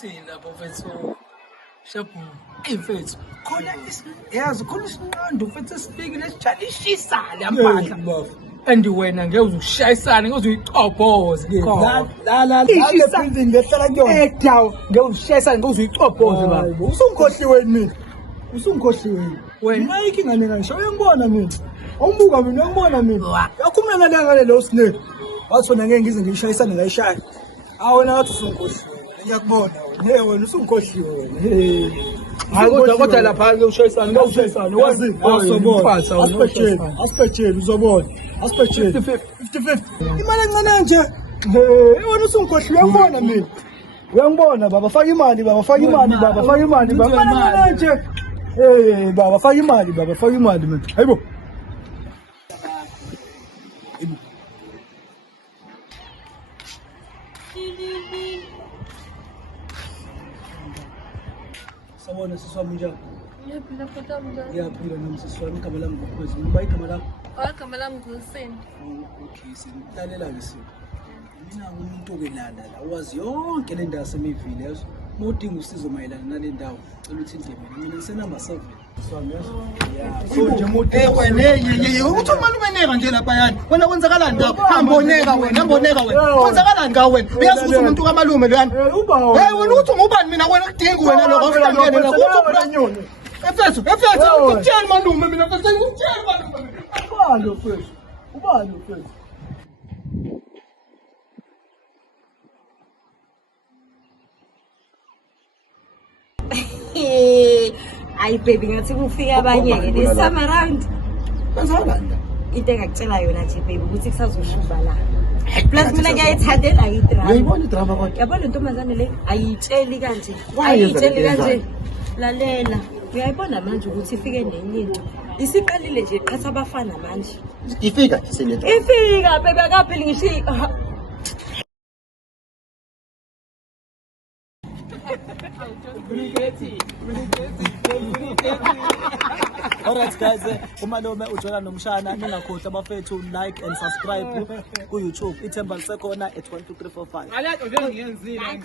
thina bafethu shabu imfethu khona yazi khona isinqando mfethu esifikile esijalisisa lampahla and wena ngeke uzushayisana ngeke uzuyicobhoze la building lehlala kuyona edawo ngeke uzushayisana ngeke uzuyicobhoze baba usungikhohliwe mina wena mina ikinga ngisho uyangibona mina awumbuka mina uyangibona mina yakhumula ngale lo snake wathona ngeke ngize ngishayisane ngayishaya wena wathi usungikhohliwe ngiyakubona wena wena usungikhohliwe wena hayi kodwa lapha ke ushayisana wazi asiphetsheni uzobona asiphetsheni 50-50 imali encane nje wena usungikhohliwe uyangibona mina uyangibona baba faka imali baba faka imali encane nje baba faka imali mina hayibo sabona siswami njani Ngiyaphila futhi amnjani? ngiyaphila nami siswami igama lami ngokwezi ngoba igama lakho Igama lami nguSindi. okay senihlalela-ke sini mina ngumuntu-ke lana wazi yonke le ndawo semivile yazo uma udinga usizo mayelana nale ndawo cela uthinte mina ngisenumber 7 siswami yazo so nje umuntu ukuthi umali ubeneka nje lapha yani wena kwenzakalani ngawe hamba oneka wena kwenzakalani ngawe wena uyazi ukuthi umuntu kamalume lwana wena uthi ngubani mina wena kudinga wena lokho akuhlangene nakho efethu ngikutshela malume mina ngikutshela malume ubani fethu Hayi baby ngathi kufika abanye-ke this time around kwenzakalani into engakutshela yona nje baby ukuthi kusazoshuba la plus mina ngiyayithandela idrama uyayibona idrama kodwa yabona intombazane le ayitsheli kanje lalela uyayibona manje ukuthi ifike nenye into isiqalile nje qhatha abafana manje ifika ifika baby akapheli ngisho alright guys umalume ujola nomshana ningakhohlwa abafethu like and subscribe ku YouTube ithemba lisekhona at 12345